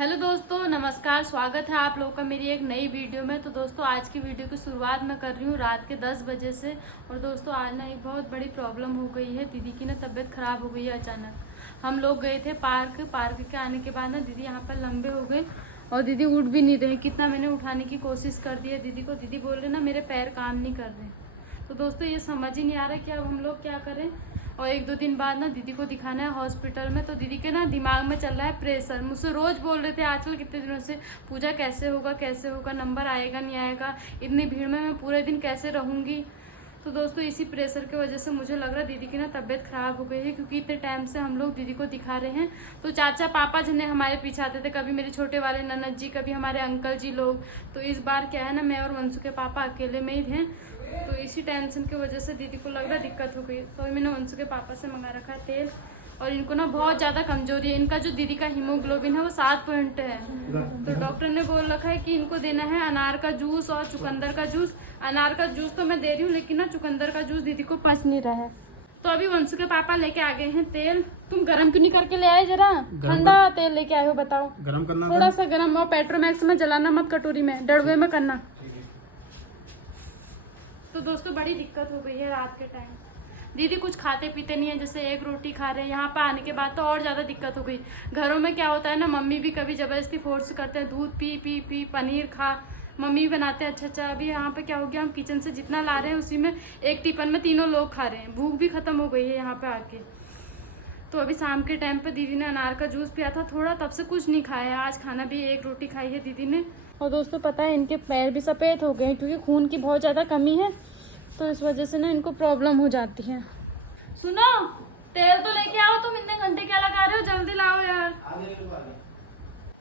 Hello दोस्तों, नमस्कार। स्वागत है आप लोगों का मेरी एक नई वीडियो में। तो दोस्तों, आज की वीडियो की शुरुआत मैं कर रही हूँ रात के 10 बजे से। और दोस्तों, आज ना एक बहुत बड़ी प्रॉब्लम हो गई है। दीदी की ना तबीयत ख़राब हो गई है अचानक। हम लोग गए थे पार्क के आने के बाद ना दीदी यहाँ पर लंबे हो गए और दीदी उठ भी नहीं रहे। कितना मैंने उठाने की कोशिश कर दी है दीदी को। दीदी बोल रहे ना मेरे पैर काम नहीं कर रहे। तो दोस्तों, ये समझ ही नहीं आ रहा कि अब हम लोग क्या करें। और 1-2 दिन बाद ना दीदी को दिखाना है हॉस्पिटल में। तो दीदी के ना दिमाग में चल रहा है प्रेशर। मुझसे रोज बोल रहे थे आजकल कितने दिनों से, पूजा कैसे होगा, नंबर आएगा नहीं आएगा, इतनी भीड़ में मैं पूरे दिन कैसे रहूंगी। तो दोस्तों, इसी प्रेशर की वजह से मुझे लग रहा है दीदी की ना तबीयत खराब हो गई है। क्योंकि इतने टाइम से हम लोग दीदी को दिखा रहे हैं। तो चाचा पापा जिन्हें हमारे पीछे आते थे, कभी मेरे छोटे वाले ननद जी, कभी हमारे अंकल जी लोग। तो इस बार क्या है ना, मैं और वंशु के पापा अकेले में ही थे। तो इसी टेंशन की वजह से दीदी को लग रहा है दिक्कत हो गई। तो मैंने वंशु के पापा से मंगा रखा है तेल। और इनको ना बहुत ज़्यादा कमजोरी है। इनका जो दीदी का हीमोग्लोबिन है वो 7 पॉइंट है। तो डॉक्टर ने बोल रखा है कि इनको देना है अनार का जूस और चुकंदर का जूस। अनार का जूस तो मैं दे रही हूँ, लेकिन ना चुकंदर का जूस दीदी को पच नहीं रहा है। तो अभी वंशु के पापा लेके आ गए हैं तेल। तुम गरम क्यों नहीं करके ले आए? जरा ठंडा तेल लेके आए हो, बताओ। गरम करना थोड़ा सा गरम, और पेट्रोमैक्स में जलाना मत, कटोरी में, डड़वे में करना। तो दोस्तों, बड़ी दिक्कत हो गई है रात के टाइम। दीदी कुछ खाते पीते नहीं है, जैसे एक रोटी खा रहे हैं। यहाँ पर आने के बाद तो और ज़्यादा दिक्कत हो गई। घरों में क्या होता है ना, मम्मी भी कभी ज़बरदस्ती फोर्स करते हैं, दूध पी पी पी, पनीर खा, मम्मी भी बनाते हैं अच्छा। अभी यहाँ पे क्या हो गया, हम किचन से जितना ला रहे हैं उसी में एक टिफिन में तीनों लोग खा रहे हैं। भूख भी खत्म हो गई है यहाँ पे आके। तो अभी शाम के टाइम पे दीदी ने अनार का जूस पिया था थोड़ा, तब से कुछ नहीं खाया है। आज खाना भी एक रोटी खाई है दीदी ने। और दोस्तों, पता है इनके पैर भी सफ़ेद हो गए हैं, क्योंकि खून की बहुत ज़्यादा कमी है। तो इस वजह से ना इनको प्रॉब्लम हो जाती है। सुनो, तेल तो लेके आओ। तुम इतने घंटे क्या लगा रहे हो, जल्दी लाओ यार।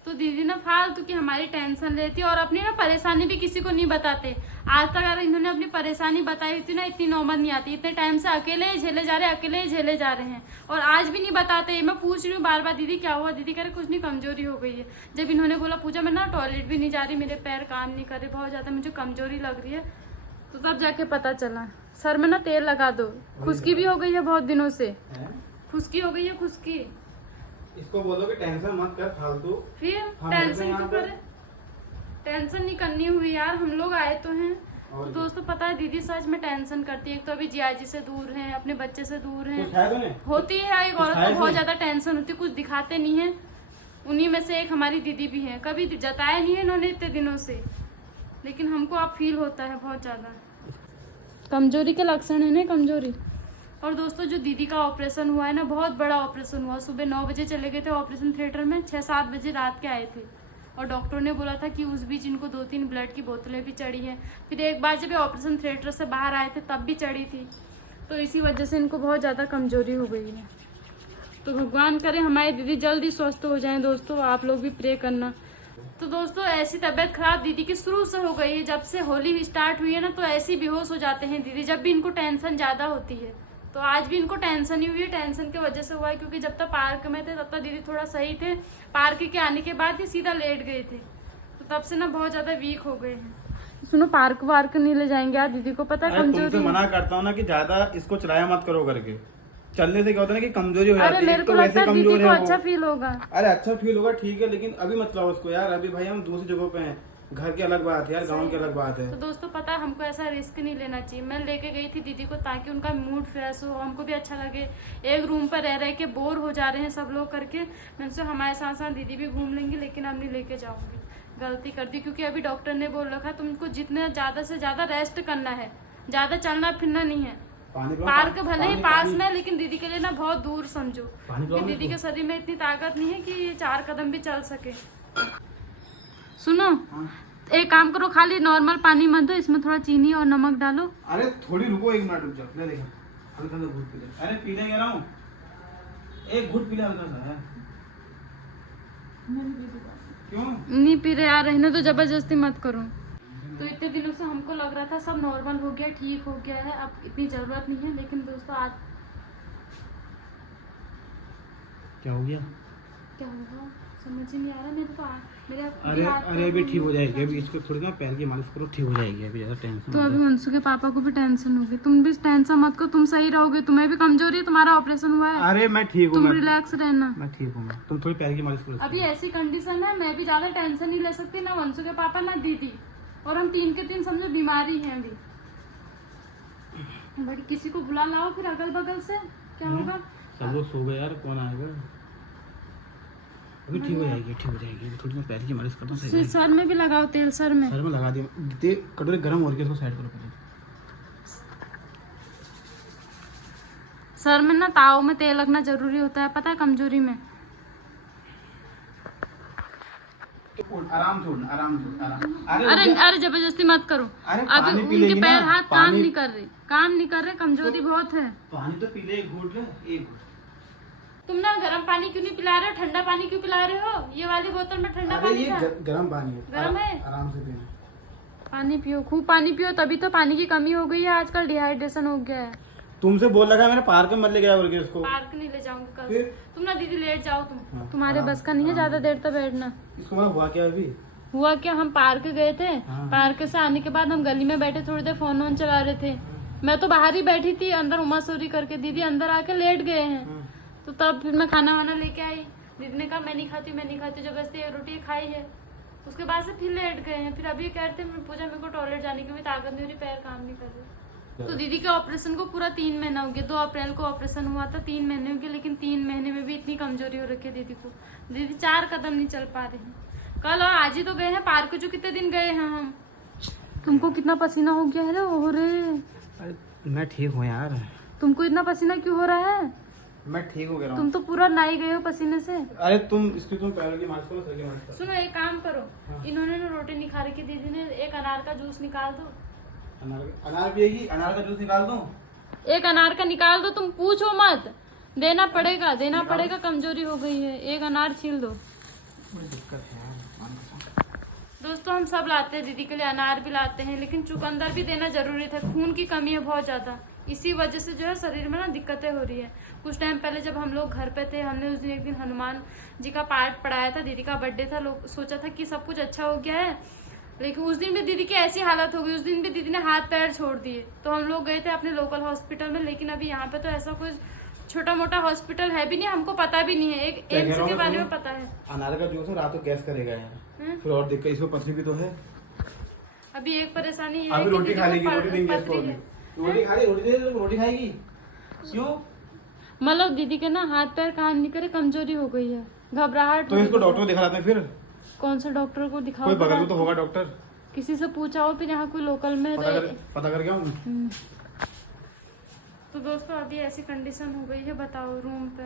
तो दीदी ना फालतू की हमारी टेंशन लेती है और अपनी ना परेशानी भी किसी को नहीं बताते। आज तक अगर इन्होंने अपनी परेशानी बताई होती ना, इतनी नौबत नहीं आती। इतने टाइम से अकेले ही झेले जा रहे हैं। और आज भी नहीं बताते। मैं पूछ रही हूँ बार बार, दीदी क्या हुआ? दीदी कह रहे कुछ नहीं, कमजोरी हो गई है। जब इन्होंने बोला पूजा मैं ना टॉयलेट भी नहीं जा रही, मेरे पैर काम नहीं कर रहे, बहुत ज्यादा मुझे कमजोरी लग रही है, तो तब जाके पता चला। सर में ना तेल लगा दो। खुश्की भी हो गई है बहुत दिनों से। खुश्की हो गई है, खुश्की। इसको बोलो कि टेंशन मत कर फालतू। फिर टेंशन क्यों करे? टेंशन नहीं करनी हुई यार, हम लोग आए तो हैं। तो दोस्तों, पता है दीदी सच में टेंशन करती है। एक तो अभी जिया जी से दूर है, अपने बच्चे से दूर है। होती है एक औरत को बहुत ज्यादा टेंशन होती है, कुछ दिखाते नहीं है। उन्हीं में से एक हमारी दीदी भी है। कभी जताया नहीं है इन्होंने इतने दिनों से, लेकिन हमको अब फील होता है बहुत ज्यादा। कमजोरी के लक्षण है ना, कमजोरी। और दोस्तों, जो दीदी का ऑपरेशन हुआ है ना, बहुत बड़ा ऑपरेशन हुआ। सुबह 9 बजे चले गए थे ऑपरेशन थिएटर में, 6-7 बजे रात के आए थे। और डॉक्टर ने बोला था कि उस बीच इनको 2-3 ब्लड की बोतलें भी चढ़ी हैं। फिर एक बार जब ये ऑपरेशन थिएटर से बाहर आए थे तब भी चढ़ी थी। तो इसी वजह से इनको बहुत ज़्यादा कमजोरी हो गई है। तो भगवान करे हमारी दीदी जल्दी स्वस्थ हो जाएं। दोस्तों, आप लोग भी प्रे करना। तो दोस्तों, ऐसी तबीयत खराब दीदी की शुरू से हो गई है। जब से होली स्टार्ट हुई है ना, तो ऐसी बेहोश हो जाते हैं दीदी, जब भी इनको टेंशन ज़्यादा होती है। तो आज भी इनको टेंशन ही हुई है। टेंशन की वजह से हुआ है, क्योंकि जब तक पार्क में थे तब तक दीदी थोड़ा सही थे। पार्क के आने के बाद ही सीधा लेट गए थे। तो तब से ना बहुत ज़्यादा वीक हो गए हैं। सुनो, पार्क वार्क नहीं ले जाएंगे यार, दीदी को पता है कमजोरी। तुमसे मना करता हूँ ना कि ज्यादा इसको चलाया मत करो करके। चलने से क्या होता है ना कि कमजोरी हो जाती है। अरे मेरे को लगता है दीदी को अच्छा फील होगा। अरे अच्छा फील होगा, ठीक है, लेकिन अभी मत लाओ उसको यार। अभी भाई हम दूसरी जगह पे हैं, घर की अलग बात है यार, गांव की अलग बात है। तो दोस्तों, पता है हमको ऐसा रिस्क नहीं लेना चाहिए। मैं लेके गई थी दीदी को ताकि उनका मूड फ्रेश हो, हमको भी अच्छा लगे। एक रूम पर रह रह के बोर हो जा रहे हैं सब लोग करके। मैंने सोचा हमारे साथ साथ दीदी भी घूम लेंगी, लेकिन अब नहीं लेके जाऊंगी। गलती कर दी, क्योंकि अभी डॉक्टर ने बोल रखा तुमको जितना ज़्यादा से ज़्यादा रेस्ट करना है, ज़्यादा चलना फिरना नहीं है। पार्क भले ही पास में, लेकिन दीदी के लिए ना बहुत दूर समझो, क्योंकि दीदी के शरीर में इतनी ताकत नहीं है कि ये 4 कदम भी चल सके। सुनो, एक काम करो, खाली नॉर्मल पानी मत दो, इसमें थोड़ा चीनी और नमक डालो। अरे थोड़ी रुको, 1 मिनट रुक जाओ। ले देखो, हल्का सा घूट पी ले। अरे पीने कह रहा हूँ, एक घूट पी ले हल्का सा है। क्यों नहीं पी रहे यार? रहने तो, जबरदस्ती मत करो। तो इतने दिनों से हमको लग रहा था सब नॉर्मल हो गया, ठीक हो गया है, अब इतनी जरूरत नहीं है। लेकिन दोस्तों, आज क्या हो गया? क्या होगा? समझ ही नहीं आ रहा मेरे को मेरे अरे अरे अभी ठीक हो जाएगी, अभी इसको थोड़ी ना पैर की मालिश करो, ठीक हो जाएगी, अभी ज़्यादा टेंशन तो अभी वंशु के पापा को भी टेंशन होगी। तुम भी टेंशन मत करो, तुम सही रहोगे, तुम्हें भी कमजोरी है, तुम्हारा ऑपरेशन हुआ है। अरे मैं ठीक हूँ, तुम रिलैक्स रहना। मैं ठीक हूँ, तुम थोड़ी पैर की मालिश करो। अभी ऐसी कंडीशन है, मैं भी ज्यादा टेंशन नहीं ले सकती, ना वंशु के पापा ना दीदी, और हम 3 के 3 समझो बीमारी हैं अभी। बड़ी किसी को बुला लाओ फिर अगल बगल से, क्या होगा। सब लोग सो गए यार, कौन आएगा। अभी ठीक हो जाएगी, ठीक हो जाएगी, थोड़ी मैं पैर की मालिश करता हूँ। सर में भी लगाओ तेल, सर में लगा दिया। कटोरे गर्म हो रही है, इसको साइड करो पहले। सर में ना ताव में तेल लगना जरूरी होता है, पता है, कमजोरी में। आराम से उठना, आराम से, आराम। अरे अरे जबरदस्ती मत करो। अरे अभी पानी पी उनके लेगी पैर ना, हाथ काम नहीं कर रहे, कमजोरी बहुत है। पानी तो पी ले, एक घूंट ले, एक घूंट। तुम ना गर्म पानी क्यों नहीं पिला रहे हो, ठंडा पानी क्यों पिला रहे हो। ये वाली बोतल में ठंडा पानी था। गर्म पानी है, गर्म है, आराम से पीना। पानी पियो, खूब पानी पियो, तभी तो पानी की कमी हो गई है आजकल, डिहाइड्रेशन हो गया है। तुमसे बोल लगा मैंने, पार्क में मत ले गया बोल के उसको। पार्क नहीं ले जाऊंगी कल फिर? से। तुम ना दीदी लेट जाओ, तुम्हारे आराम- बस का नहीं है ज्यादा देर तक बैठना। इसको मतलब हुआ क्या अभी? हुआ क्या, हम पार्क गए थे, हाँ। पार्क से आने के बाद हम गली में बैठे, थोड़ी देर फोन वोन चला रहे थे। मैं तो बाहर ही बैठी थी, अंदर उमा सोरी करके दीदी अंदर आके लेट गए हैं। तो तब फिर मैं खाना वाना लेके आई, दीदी ने कहा मैं नहीं खाती, जबरदस्ती रोटी खाई है। उसके बाद से फिर लेट गए हैं। फिर अभी कह रहे थे पूजा मेरे को टॉयलेट जाने की भी ताकत नहीं हो रही, पैर काम नहीं कर रहे। तो दीदी के ऑपरेशन को पूरा 3 महीना हो गया, 2 अप्रैल को ऑपरेशन हुआ था, 3 महीने हो गए, लेकिन 3 महीने में भी इतनी कमजोरी हो रखी है दीदी को। दीदी 4 कदम नहीं चल पा रही है। कल और आज ही तो गए हैं पार्क, जो कितने दिन गए हैं हम। तुमको कितना पसीना हो गया है रे। मैं ठीक हूँ यार। तुमको इतना पसीना क्यों हो रहा है? मैं ठीक हो गया। तुम तो पूरा नहाई गए हो पसीने से। अरे तुम पैरों की मालिश करो, सर की मालिश करो। सुनो एक काम करो, इन्होंने ना रोटी नहीं खा रखी, दीदी ने एक अनार का जूस निकाल दो। अनार पिएगी? अनार का जूस निकाल दो। एक अनार का निकाल दो, तुम पूछो मत, देना पड़ेगा, कमजोरी हो गई है। एक अनार छील दो। दिक्कत है यार। दोस्तों हम सब लाते हैं दीदी के लिए, अनार भी लाते हैं, लेकिन चुकंदर भी देना जरूरी था। खून की कमी है बहुत ज्यादा, इसी वजह से जो है शरीर में ना दिक्कतें हो रही है। कुछ टाइम पहले जब हम लोग घर पे थे, हमने उस दिन एक दिन हनुमान जी का पाठ पढ़ाया था, दीदी का बर्थडे था, लोग सोचा था कि सब कुछ अच्छा हो गया है, लेकिन उस दिन भी दीदी की ऐसी हालत हो गई। उस दिन भी दीदी ने हाथ पैर छोड़ दिए। तो हम लोग गए थे अपने लोकल हॉस्पिटल में, लेकिन अभी यहाँ पे तो ऐसा कुछ छोटा मोटा हॉस्पिटल है भी नहीं, हमको पता भी नहीं है। एक एम्स के बारे में पता है। अनार का जूस रात को गैस करेगा यार, फिर और दिक्कत, इसको पथरी भी तो है। अभी एक परेशानी ये है अभी कि रोटी दीदी खा को लेगी, रोटी देंगे इसको पथरी अभी। है। रोटी खा लेगी, रोटी खाएगी क्यों? मतलब दीदी के ना हाथ पैर काम नहीं करे, कमजोरी हो गई है, घबराहट। तो इसको डॉक्टर को दिखा लाते हैं फिर। कौन से डॉक्टर को दिखाओ? कोई बगल में तो होगा डॉक्टर, किसी से पूछा हो, फिर यहाँ कोई लोकल में पता कर क्या। तो दोस्तों अभी ऐसी कंडीशन हो गई है, बताओ, रूम पे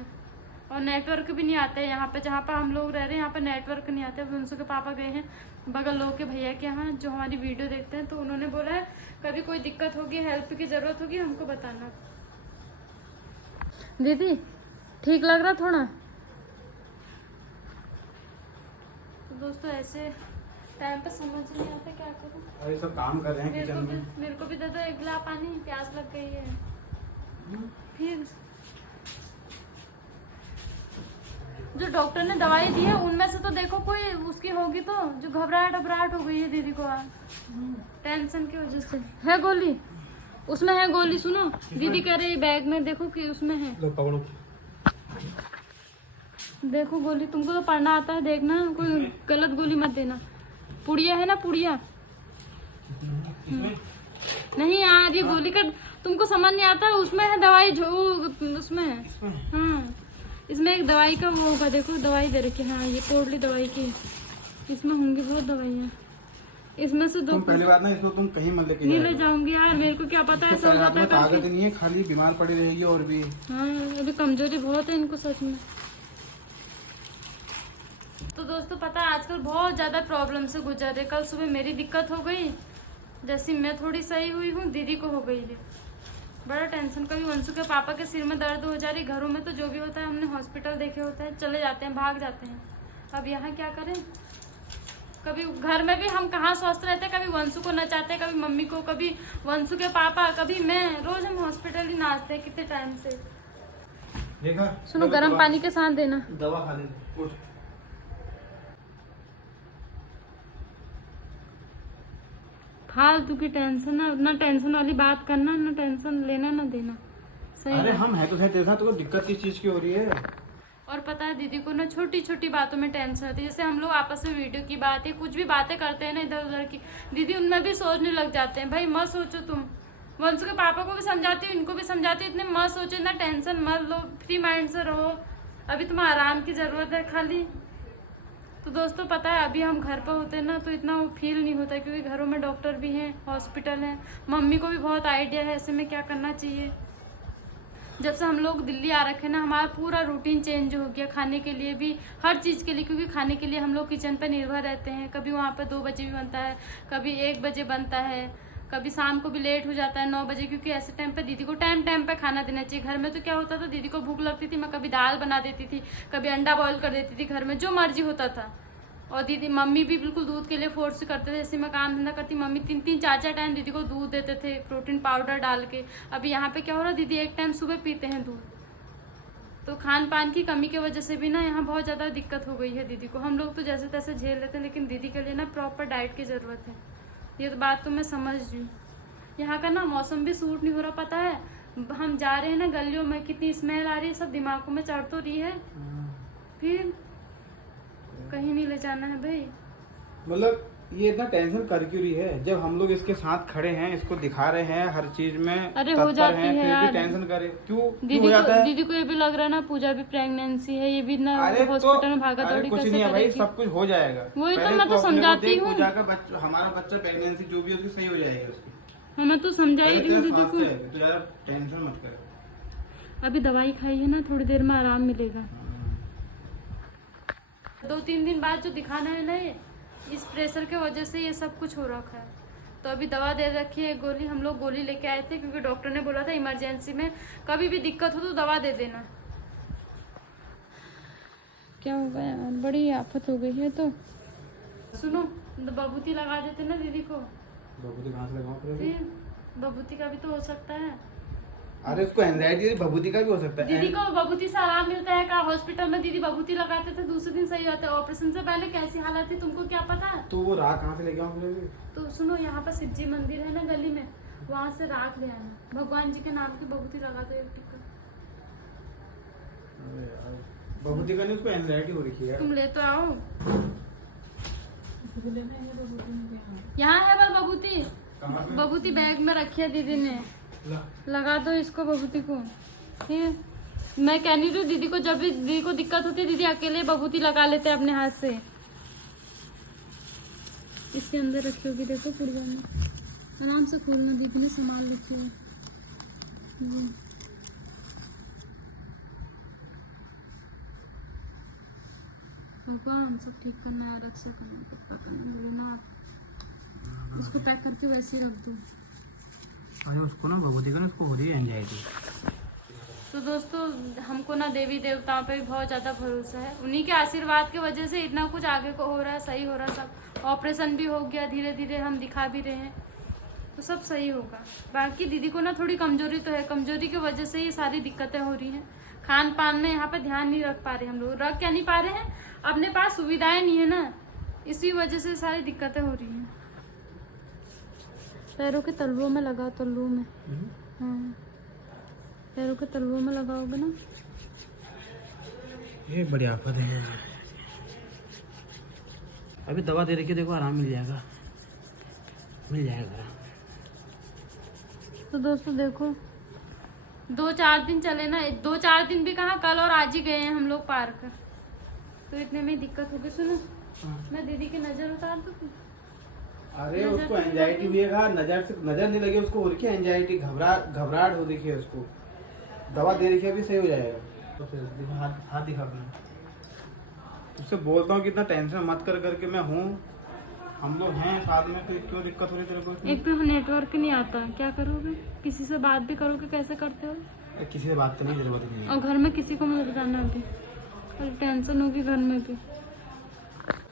और नेटवर्क भी नहीं आता है यहाँ पे, जहाँ पे हम लोग रह रहे हैं यहाँ पे नेटवर्क नहीं आता है। उनसे के पापा गए हैं बगल लोग के भैया के यहाँ, जो हमारी वीडियो देखते हैं, तो उन्होंने बोला है कभी कोई दिक्कत होगी, हेल्प की जरूरत होगी, हमको बताना। दीदी ठीक लग रहा थोड़ा? तो दोस्तों ऐसे टाइम पे समझ नहीं आता क्या करूं। अरे सब काम कर रहे हैं किचन में। मेरे को भी दे दो एक गिलास पानी, प्यास लग गई है। फिर जो डॉक्टर ने दवाई दी है उनमें से तो देखो कोई उसकी होगी, तो जो घबराहट हो गई है दीदी को आज टेंशन की वजह से। है गोली? उसमें है गोली, सुनो दीदी कह रही बैग में देखो कि उसमें है। लो पकड़ो। देखो गोली, तुमको तो पढ़ना आता है, देखना कोई गलत गोली मत देना। पुड़िया है ना, पुड़िया नहीं यार, ये गोली का तुमको समझ नहीं आता, उसमें है दवाई, जो उसमें है। हाँ इसमें एक दवाई का वो होगा, देखो दवाई दे रखी है। हाँ ये पोटली दवाई की, इसमें होंगी बहुत दवाइयाँ, इसमें से 2 पहली बात ना, इसको तुम कहीं मत लेके नहीं ले जाऊंगी यार, मेरे को क्या पता ऐसा हो जाता है। ताकत नहीं है, खाली बीमार पड़ी रहेगी और भी। हाँ अभी कमजोरी बहुत है इनको सच में। तो दोस्तों पता है आजकल बहुत ज्यादा प्रॉब्लम से गुजर रहे। कल सुबह मेरी दिक्कत हो गई, जैसी मैं थोड़ी सही हुई हूँ, दीदी को हो गई है बड़ा टेंशन। कभी वंशु के पापा के सिर में दर्द हो जा रही, घरों में तो जो भी होता है हमने हॉस्पिटल देखे होता है, चले जाते हैं, भाग जाते हैं। अब यहाँ क्या करें? कभी घर में भी हम कहाँ स्वस्थ रहते हैं, कभी वंशु को नचाते, कभी मम्मी को, कभी वंशु के पापा, कभी मैं, रोज हम हॉस्पिटल ही नाचते हैं कितने टाइम से। देखा सुनो गर्म पानी के साथ देना। दवा खा ले। फालतू की टेंशन ना टेंशन वाली बात करना, ना टेंशन लेना ना देना। सही अरे बात। हम है तो सही तेरे साथ, तो दिक्कत किस चीज की हो रही है? और पता है दीदी को ना छोटी छोटी बातों में टेंशन होती है। जैसे हम लोग आपस में वीडियो की बात है, कुछ भी बातें करते हैं ना इधर उधर की, दीदी उनमें भी सोचने लग जाते हैं। भाई मत सोचो तुम। वंशु के पापा को भी समझाती हूँ, इनको भी समझाती हूँ, इतने मत सोचो, इतना टेंशन मत लो, फ्री माइंड से रहो, अभी तुम्हें आराम की जरूरत है खाली। तो दोस्तों पता है अभी हम घर पर होते हैं ना तो इतना वो फील नहीं होता, क्योंकि घरों में डॉक्टर भी हैं, हॉस्पिटल हैं, मम्मी को भी बहुत आइडिया है ऐसे में क्या करना चाहिए। जब से हम लोग दिल्ली आ रखे ना, हमारा पूरा रूटीन चेंज हो गया, खाने के लिए भी, हर चीज़ के लिए, क्योंकि खाने के लिए हम लोग किचन पे निर्भर रहते हैं। कभी वहाँ पे 2 बजे भी बनता है, कभी 1 बजे बनता है, कभी शाम को भी लेट हो जाता है 9 बजे, क्योंकि ऐसे टाइम पे दीदी को टाइम पे खाना देना चाहिए। घर में तो क्या होता था, दीदी को भूख लगती थी, मैं कभी दाल बना देती थी, कभी अंडा बॉईल कर देती थी, घर में जो मर्जी होता था। और दीदी मम्मी भी बिल्कुल दूध के लिए फोर्स करते थे। जैसे मैं काम धंधा करती, मम्मी 3-3 4-4 टाइम दीदी को दूध देते थे, प्रोटीन पाउडर डाल के। अभी यहाँ पे क्या हो रहा है, दीदी 1 टाइम सुबह पीते हैं दूध। तो खान पान की कमी की वजह से भी ना यहाँ बहुत ज़्यादा दिक्कत हो गई है दीदी को। हम लोग तो जैसे तैसे झेल लेते हैं, लेकिन दीदी के लिए ना प्रॉपर डाइट की ज़रूरत है। ये तो बात तो मैं समझ रही हूँ। यहाँ का ना मौसम भी सूट नहीं हो रहा, पता है हम जा रहे हैं ना गलियों में, कितनी स्मेल आ रही है, सब दिमागों में चढ़ तो रही है, फिर कहीं नहीं ले जाना है भाई। मतलब ये इतना टेंशन कर क्यों रही है, जब हम लोग इसके साथ खड़े हैं, इसको दिखा रहे हैं, हर चीज में अरे हो जाती है फिर यार। भी टेंशन करे क्यों दीदी हो जाता है? दीदी को ये भी लग रहा है ना, पूजा भी प्रेगनेंसी है, ये भी ना अरे हॉस्पिटल में भागा अरे दौड़ी कुछ कैसे नहीं है भाई, करेगी। सब कुछ हो जाएगा। वही तो पहले मैं तो अपने को समझाती देख, हूँ। पूजा का बच्चा, हमारा बच्चा प्रेगनेंसी जो भी है उसकी सही हो जाएगी उसकी। हाँ मैं तो समझा ही रही हूँ दीदी को। तो ज्यादा टेंशन मत कर। अभी दवाई खाई है ना, थोड़ी देर में आराम मिलेगा। 2-3 दिन बाद जो दिखाना है ना, ये इस प्रेशर के वजह से ये सब कुछ हो रखा है। तो अभी दवा दे रखी है, गोली, हम लोग गोली लेके आए थे, क्योंकि डॉक्टर ने बोला था इमरजेंसी में कभी भी दिक्कत हो तो दवा दे देना। क्या हो गया यार, बड़ी आफत हो गई है। तो सुनो, बबूती लगा देते ना दीदी को। बबूती कहाँ से लगाऊं फिर? फिर बबूती का भी तो हो सकता है। अरे उसको एंजाइटी है, बबूती का भी हो सकता है। दीदी को बबूती से आराम मिलता है का? हॉस्पिटल में दीदी बबूती लगाते थे, दूसरे दिन सही होते। ऑपरेशन से पहले कैसी हालत थी तुमको क्या पता है? तो वो राख कहाँ से लेके आऊं फिर? तो सुनो, यहाँ पर शिव जी मंदिर है ना गली में, वहाँ से राख ले आना, भगवान जी के नाम की बबूती लगा दो 1 टिक्का। अरे यार, बबूती का नहीं, उसको एंजाइटी हो रखी है। तुम ले तो आओ। यहाँ है बस बबूती, कहाँ पे? बबूती बैग में रखी है दीदी ने, लगा दो इसको बबूती को। ठीक है, मैं कह नहीं रही दीदी को, जब भी दीदी को दिक्कत होती है दीदी अकेले बबूती लगा लेते हैं अपने हाथ से। इसके अंदर रखी होगी, देखो पुड़िया में, आराम से खोलना, दीदी ने सामान रखी है। भगवान सब ठीक करना है, रक्षा करना, कृपा करना, बोले ना उसको पैक करके वैसे ही रख दो। अरे उसको ना बबूती का ना, उसको हो रही है एंजाइटी। तो दोस्तों हमको ना देवी देवताओं पे भी बहुत ज़्यादा भरोसा है, उन्हीं के आशीर्वाद की वजह से इतना कुछ आगे को हो रहा है, सही हो रहा है सब। ऑपरेशन भी हो गया, धीरे धीरे हम दिखा भी रहे हैं, तो सब सही होगा। बाकी दीदी को ना थोड़ी कमजोरी तो है, कमजोरी की वजह से ये सारी दिक्कतें हो रही हैं। खान पान में यहाँ पर ध्यान नहीं रख पा रहे हम लोग, रख क्या नहीं पा रहे हैं, अपने पास सुविधाएं नहीं है ना, इसी वजह से सारी दिक्कतें हो रही हैं। पैरों के तलवों में लगाओ, तलवों में, हाँ पैरों के तलवों में लगाओगे ना। ये बड़ी आफत है। अभी दवा दे रखी है, देखो आराम मिल जाएगा, मिल जाएगा। तो दोस्तों देखो 2-4 दिन चले ना, 2-4 दिन भी कहाँ, कल और आज ही गए हैं हम लोग पार्क, तो इतने में दिक्कत हो गई। सुनो मैं दीदी की नजर उतार दूँ। अरे उसको एंजाइटी हुई है, नजर नहीं लगी उसको, हो रखी है एंजाइटी, घबराहट हो रखी है उसको, दवा दे रखी है, अभी सही हो जाएगा। तो फिर हाथ दिखा अपना, उससे बोलता हूँ कि इतना टेंशन मत कर करके, मैं हूँ, हम लोग हैं साथ में, तो क्यों दिक्कत हो रही तेरे को? एक तो नेटवर्क नहीं आता, क्या करोगे, किसी से बात भी करोगे कैसे करते हो? किसी से बात करने की जरूरत नहीं है। और घर में किसी को मत बताना, अभी और टेंशन होगी घर में भी।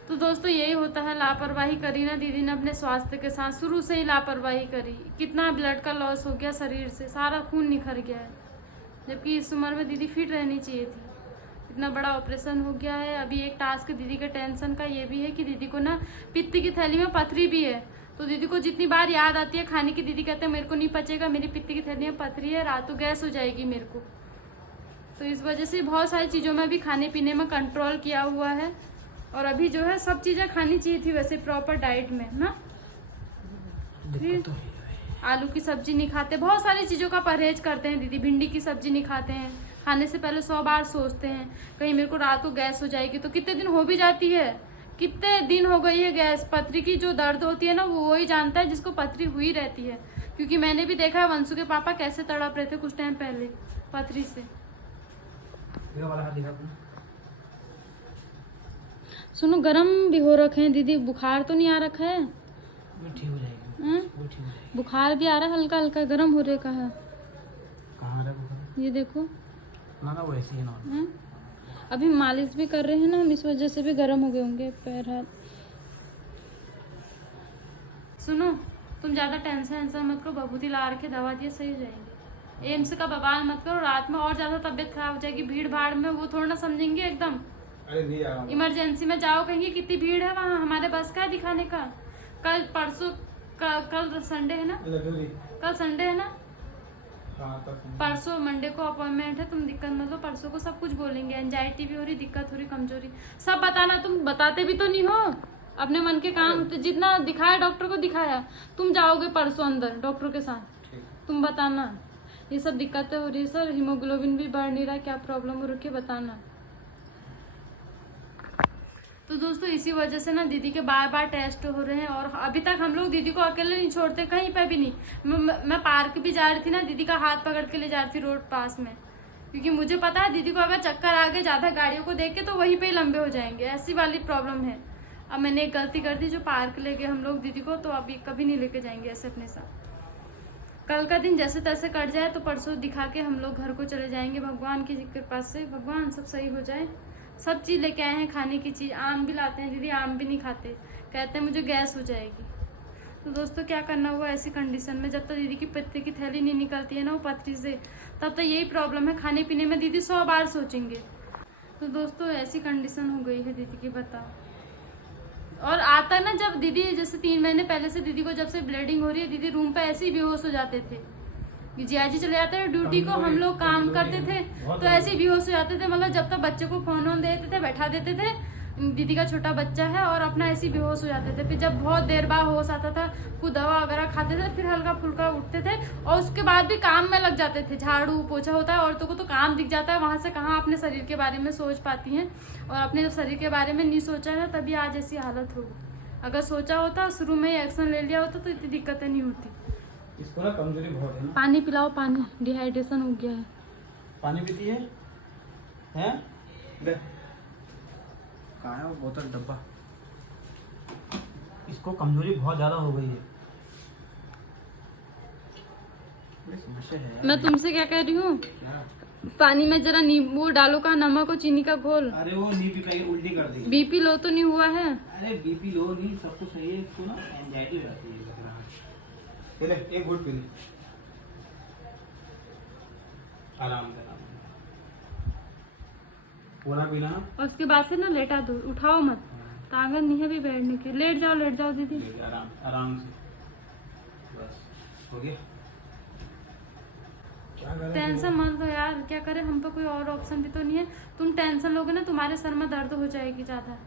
तो दोस्तों यही होता है, लापरवाही करी ना दीदी ने अपने स्वास्थ्य के साथ, शुरू से ही लापरवाही करी, कितना ब्लड का लॉस हो गया शरीर से, सारा खून निखर गया है, जबकि इस उम्र में दीदी फिट रहनी चाहिए थी। इतना बड़ा ऑपरेशन हो गया है। अभी एक टास्क दीदी के टेंशन का ये भी है कि दीदी को ना पित्त की थैली में पथरी भी है, तो दीदी को जितनी बार याद आती है खाने की, दीदी कहते हैं मेरे को नहीं पचेगा, मेरी पित्त की थैली में पथरी है, रातों गैस हो जाएगी मेरे को। तो इस वजह से बहुत सारी चीज़ों में भी खाने पीने में कंट्रोल किया हुआ है। और अभी जो है सब चीज़ें खानी चाहिए थी वैसे प्रॉपर डाइट में ना। फिर आलू की सब्जी नहीं खाते, बहुत सारी चीज़ों का परहेज करते हैं दीदी। भिंडी की सब्जी नहीं खाते हैं, खाने से पहले 100 बार सोचते हैं कहीं मेरे को रात को गैस हो जाएगी। तो कितने दिन हो भी जाती है, कितने दिन हो गई है गैस। पथरी की जो दर्द होती है ना वो वही जानता है जिसको पथरी हुई रहती है। क्योंकि मैंने भी देखा है वंशु के पापा कैसे तड़प रहे थे कुछ टाइम पहले पथरी से। सुनो गरम भी हो रखे हैं दीदी, बुखार तो नहीं आ रखा है? ठीक हो जाएगी। वो ठीक हो जाएगी। बुखार भी आ रहा है हल्का हल्का, गर्म हो रहे का है। कहाँ आ रहा है बुखार? ये देखो ना वो ऐसी है ना। अभी मालिश भी कर रहे हैं ना हम, इस वजह से भी गर्म हो गए होंगे पैर हाथ। सुनो तुम ज्यादा टेंशन मत करो, बबूती ला रखे दवा दिए सही हो जाएंगे। एम्स का बवाल मत करो, रात में और ज्यादा तबीयत खराब हो जाएगी। भीड़ भाड़ में वो थोड़ा ना समझेंगे एकदम। अरे नहीं आ रहा। इमरजेंसी में जाओ कहेंगे कितनी भीड़ है वहाँ, हमारे बस का है दिखाने का। कल परसों कल संडे है ना, कल संडे है ना, परसों मंडे को अपॉइंटमेंट है। तुम दिक्कत मतलब परसों को सब कुछ बोलेंगे, एंजाइटी भी हो रही, दिक्कत हो रही, कमजोरी सब बताना। तुम बताते भी तो नहीं हो अपने मन के काम। तो जितना दिखाया डॉक्टर को दिखाया, तुम जाओगे परसों अंदर डॉक्टर के साथ, तुम बताना ये सब दिक्कतें हो रही है सर, हीमोग्लोबिन भी बढ़ नहीं रहा, क्या प्रॉब्लम हो रखी है बताना। तो दोस्तों इसी वजह से ना दीदी के बार बार टेस्ट हो रहे हैं। और अभी तक हम लोग दीदी को अकेले नहीं छोड़ते कहीं पे भी नहीं। मैं पार्क भी जा रही थी ना, दीदी का हाथ पकड़ के ले जा रही थी रोड पास में, क्योंकि मुझे पता है दीदी को अगर चक्कर आ गए ज्यादा गाड़ियों को देख के तो वहीं पे ही लंबे हो जाएंगे, ऐसी वाली प्रॉब्लम है। अब मैंने एक गलती कर दी जो पार्क ले गए हम लोग दीदी को, तो अभी कभी नहीं लेके जाएंगे ऐसे अपने साथ। कल का दिन जैसे तैसे कट जाए तो परसों दिखा के हम लोग घर को चले जाएंगे भगवान की कृपा से। भगवान सब सही हो जाए। सब चीज़ लेके आए हैं खाने की चीज़, आम भी लाते हैं दीदी, आम भी नहीं खाते, कहते हैं मुझे गैस हो जाएगी। तो दोस्तों क्या करना हुआ ऐसी कंडीशन में, जब तक दीदी की पित्त की थैली नहीं निकलती है ना वो पथरी से, तब तक यही प्रॉब्लम है। खाने पीने में दीदी 100 बार सोचेंगे। तो दोस्तों ऐसी कंडीशन हो गई है दीदी की, बताओ। और आता ना जब दीदी जैसे 3 महीने पहले से दीदी को जब से ब्लीडिंग हो रही है, दीदी रूम पे ऐसे ही बेहोश हो जाते थे। जियाजी चले जाते थे ड्यूटी को, हम लोग काम करते थे तो ऐसे ही बेहोश हो जाते थे। मतलब जब तक बच्चे को फोन वोन देते थे, बैठा देते थे, दीदी का छोटा बच्चा है, और अपना ऐसे ही बेहोश हो जाते थे। फिर जब बहुत देर बाद होश आता था, कुछ दवा वगैरह खाते थे, फिर हल्का फुल्का उठते थे, और उसके बाद भी काम में लग जाते थे। झाड़ू पोछा होता है औरतों को तो काम दिख जाता है, वहाँ से कहाँ अपने शरीर के बारे में सोच पाती हैं। और अपने जब शरीर के बारे में नहीं सोचा है तभी आज ऐसी हालत होगी। अगर सोचा होता, शुरू में ही एक्शन ले लिया होता तो इतनी दिक्कतें नहीं होती। इसको ना कमजोरी बहुत है ना। पानी पिलाओ, पानी डिहाइड्रेशन हो गया है। पानी पीती है? हैं? ले कहाँ है वो बोतल डब्बा? इसको कमजोरी बहुत ज्यादा हो गई है। समस्या है यार। मैं तुमसे क्या कह रही हूँ, पानी में जरा नींबू डालो का, नमक और चीनी का घोल। अरे वो नहीं पी पाएगी, उल्टी कर देगी। बीपी लो तो नहीं हुआ है? अरे बीपी लो नहीं, सब कुछ सही है। इसको ना एंजाइटी हो जाती है। ले एक घूंट पी ले, आराम से पूरा पीना। और उसके बाद से ना लेटा दो, उठाओ मत, ताकत नहीं है भी बैठने की। लेट जाओ दीदी, आराम से, बस हो गया। टेंशन मत लो यार, क्या करें, हम पे कोई और ऑप्शन भी तो नहीं है। तुम टेंशन लोगे ना तुम्हारे सर में दर्द हो जाएगी ज्यादा।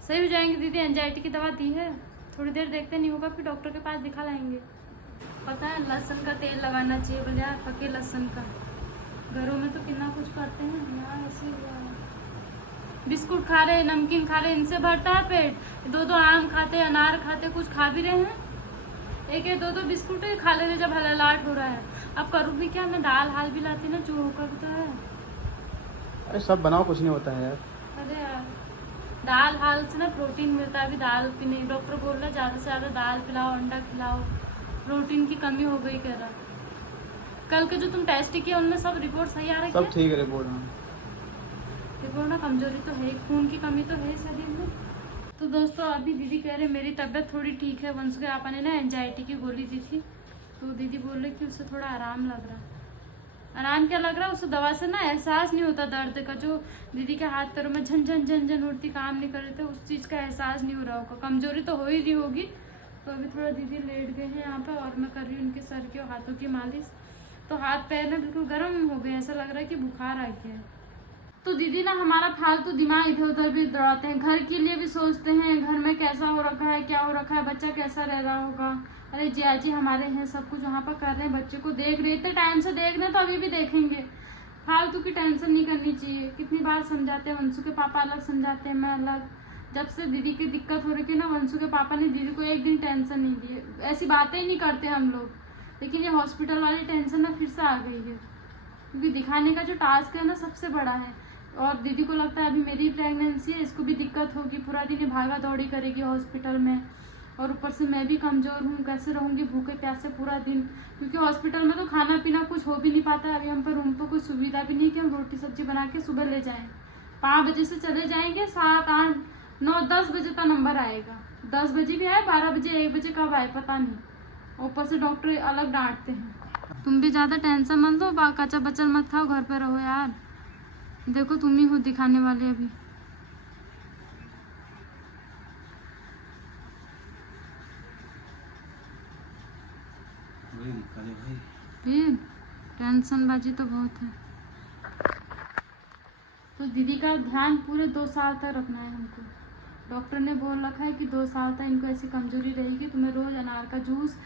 सही हो जाएंगे दीदी, एंजाइटी की दवा दी है, थोड़ी देर देखते नहीं होगा फिर डॉक्टर के पास दिखा लाएंगे। पता है लहसुन का तेल लगाना चाहिए बोले यार, पके लहसुन का। घरों में तो कितना कुछ करते हैं यार, ऐसे हुआ है। बिस्कुट खा रहे, नमकीन खा रहे, इनसे भरता है पेट। 2-2 आम खाते, अनार खाते, कुछ खा भी रहे हैं। 1-1, 2-2 बिस्कुट खा लेते जब हलालाट हो रहा है। अब करूँ भी क्या, मैं दाल हाल भी लाती ना, चूहों का भी तो है। अरे सब बनाओ, कुछ नहीं होता है यार। अरे यार दाल हाल से ना प्रोटीन मिलता है, अभी दाल भी नहीं। डॉक्टर बोल रहा है ज़्यादा से ज़्यादा दाल खिलाओ, अंडा खिलाओ, प्रोटीन की कमी हो गई कह रहा। कल के जो तुम टेस्ट किए उनमें सब रिपोर्ट सही आ रही है? सब ठीक है रिपोर्ट ना, कमजोरी तो है, खून की कमी तो है शरीर में। तो दोस्तों अभी दीदी कह रहे मेरी तबीयत थोड़ी ठीक है। वंश के आपा ने ना एंजाइटी की गोली दी थी, तो दीदी बोल रही कि उससे थोड़ा आराम लग रहा। आराम क्या लग रहा है, उससे दवा से ना एहसास नहीं होता दर्द का। जो दीदी के हाथ पैरों में झन झन झन झन उठती, काम नहीं कर रहे थे, उस चीज़ का एहसास नहीं हो रहा होगा। कमजोरी तो हो ही रही होगी, तो अभी थोड़ा दीदी लेट गए हैं यहाँ पे और मैं कर रही हूँ उनके सर के और हाथों की मालिश। तो हाथ पैर ना बिल्कुल गर्म हो गए, ऐसा लग रहा है कि बुखार आ गया है। तो दीदी ना हमारा फालतू दिमाग इधर उधर भी दौड़ाते हैं, घर के लिए भी सोचते हैं, घर में कैसा हो रखा है, क्या हो रखा है, बच्चा कैसा रह रहा होगा। अरे जिया जी हमारे हैं, सब कुछ वहाँ पर कर रहे हैं, बच्चे को देख रहे, इतने टाइम से देख रहे हैं तो अभी भी देखेंगे। फालतू की टेंशन नहीं करनी चाहिए। कितनी बार समझाते हैं, वंशु के पापा अलग समझाते हैं, मैं अलग। जब से दीदी की दिक्कत हो रही थी ना, वंशु के पापा ने दीदी को एक दिन टेंशन नहीं दी, ऐसी बातें ही नहीं करते हम लोग। लेकिन ये हॉस्पिटल वाली टेंशन ना फिर से आ गई है, क्योंकि दिखाने का जो टास्क है ना सबसे बड़ा है। और दीदी को लगता है अभी मेरी प्रेगनेंसी है, इसको भी दिक्कत होगी, पूरा दिन भागा दौड़ी करेगी हॉस्पिटल में। और ऊपर से मैं भी कमज़ोर हूँ, कैसे रहूँगी भूखे प्यासे पूरा दिन, क्योंकि हॉस्पिटल में तो खाना पीना कुछ हो भी नहीं पाता है। अभी हम पर रूम पर कोई सुविधा भी नहीं कि हम रोटी सब्जी बना के सुबह ले जाएँ। 5 बजे से चले जाएंगे, 7, 8, 9, 10 बजे का नंबर आएगा। 10 बजे भी आए, 12 बजे, 1 बजे कब आए पता नहीं। ऊपर से डॉक्टर अलग डांटते हैं। तुम भी ज़्यादा टेंशन मत लो, कच्चा बच्चा मत खाओ, घर पर रहो यार। देखो तुम ही हो दिखाने वाले अभी। वही दिक्कत है भाई, फिर टेंशन बाजी तो बहुत है। तो दीदी का ध्यान पूरे 2 साल तक रखना है हमको। डॉक्टर ने बोल रखा है कि 2 साल तक इनको ऐसी कमजोरी रहेगी, तुम्हें रोज अनार का जूस,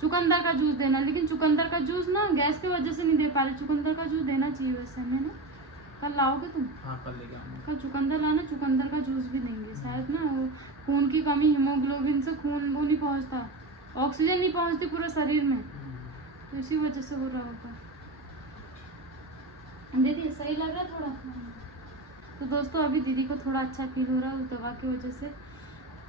चुकंदर का जूस देना। लेकिन चुकंदर का जूस ना गैस की वजह से नहीं दे पा रहे, चुकंदर का जूस देना चाहिए वैसे हमें ना। कल लाओगे तुम? हाँ कल लेके आऊँगा। कल चुकंदर लाना, चुकंदर का जूस भी देंगे। शायद ना वो खून की कमी, हीमोग्लोबिन से खून वो नहीं पहुंचता, ऑक्सीजन नहीं पहुंचती पूरे शरीर में, तो इसी वजह से हो रहा होगा। दीदी सही लग रहा है थोड़ा? तो दोस्तों अभी दीदी को थोड़ा अच्छा फील हो रहा है उस दवा की वजह से।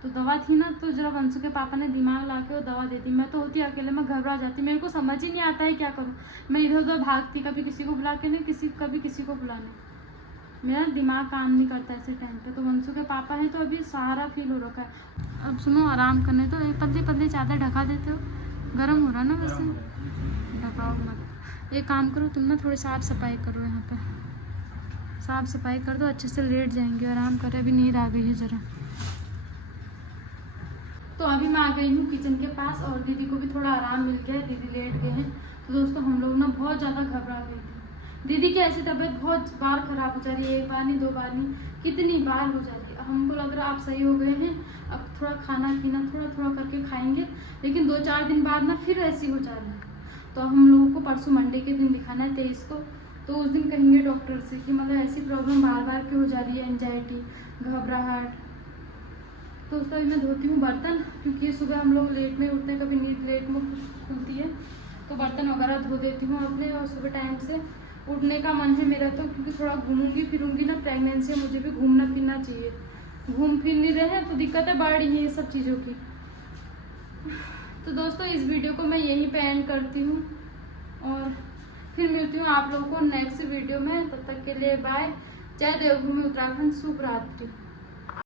तो दवा थी ना, तो जरा वंशु के पापा ने दिमाग ला के वो दवा देती। मैं तो होती अकेले में घबरा जाती, मेरे को समझ ही नहीं आता है क्या करूँ। मैं इधर उधर भागती, कभी किसी को बुला के नहीं, कभी किसी को बुलाने। मेरा दिमाग काम नहीं करता ऐसे टाइम पे। तो वंशु के पापा हैं तो अभी सहारा फील हो रखा है। अब सुनो, आराम करने तो एक पतली पतली चादर ढका देते हो, गर्म हो रहा ना वैसे, ढकाओ मत। एक काम करो तुम ना, थोड़ी साफ सफाई करो, यहाँ पे साफ सफाई कर दो, अच्छे से लेट जाएंगे, आराम करें, अभी नींद आ गई है ज़रा। तो अभी मैं आ गई हूँ किचन के पास और दीदी को भी थोड़ा आराम मिल गया है, दीदी लेट गए हैं। तो दोस्तों हम लोग ना बहुत ज़्यादा घबरा गई थी। दीदी की ऐसी तबीयत बहुत बार खराब हो जा रही है, 1 बार नहीं 2 बार नहीं, कितनी बार हो जा रही है। हमको लग रहा है आप सही हो गए हैं, अब थोड़ा खाना पीना थोड़ा थोड़ा करके खाएंगे, लेकिन 2-4 दिन बाद ना फिर ऐसी हो जा रही है। तो हम लोगों को परसों मंडे के दिन दिखाना है 23 को। तो उस दिन कहेंगे डॉक्टर से कि मतलब ऐसी प्रॉब्लम बार बार क्यों हो जा रही है, एंजाइटी, घबराहट। तो उसका भी मैं धोती हूँ बर्तन, क्योंकि सुबह हम लोग लेट में उठते हैं, कभी नींद लेट में खुलती है, तो बर्तन वगैरह धो देती हूँ अपने। और सुबह टाइम से उठने का मन है मेरा तो, क्योंकि थोड़ा घूमूंगी फिरूंगी ना, प्रेगनेंसी मुझे भी घूमना फिरना चाहिए। घूम फिर नहीं रहे हैं तो दिक्कतें बढ़ रही हैं ये सब चीज़ों की। तो दोस्तों इस वीडियो को मैं यहीं पे एंड करती हूँ और फिर मिलती हूँ आप लोगों को नेक्स्ट वीडियो में। तब तक के लिए बाय। जय देवभूमि उत्तराखंड, शुभ रात्रि।